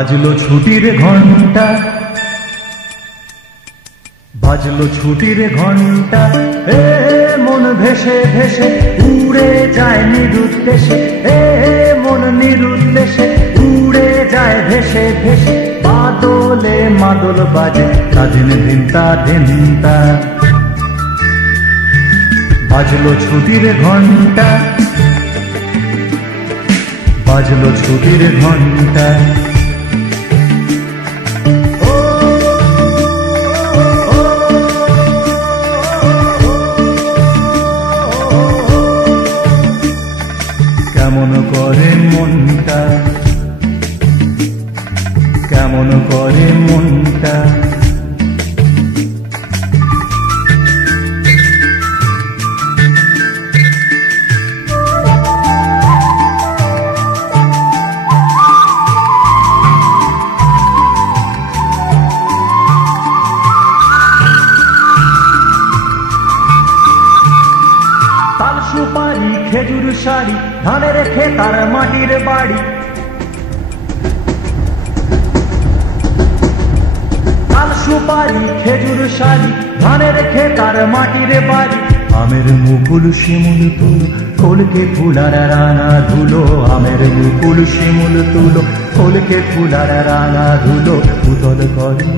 বাজলো ছুটির ঘন্টা, বাজলো ছুটির ঘন্টা। মন ভেসে ভেসে উড়ে যায় নিরুদ্দেশে, মন নিরুদ্দেশে উড়ে যায় ভেসে ভেসে। বাদলে মাদল বাজে কাদিন দিনতা দিনতা। বাজলো ছুটির ঘন্টা, বাজলো ছুটির ঘন্টা। কেমন করে মনটা, কেমন করে মনটা। তাল সুপারি খেজুর শাড়ি ধানের খেতার মাটির বাড়ি। তাল সুপারি খেজুর শাড়ি ধানের খেতার মাটির বাড়ি। আমের মুকুল শিমুল তুলো কলকে ফুলার রাঙা ধুলো। আমের মুকুল শিমুল তুলো কলকে ফুলার রাঙা ধুলো। উতল করে,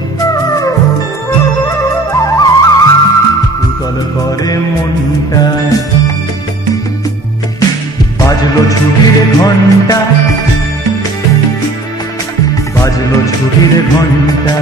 উতল করে মনটা। বাজলো ছুটির ঘন্টা, বাজলো ছুটির ঘন্টা।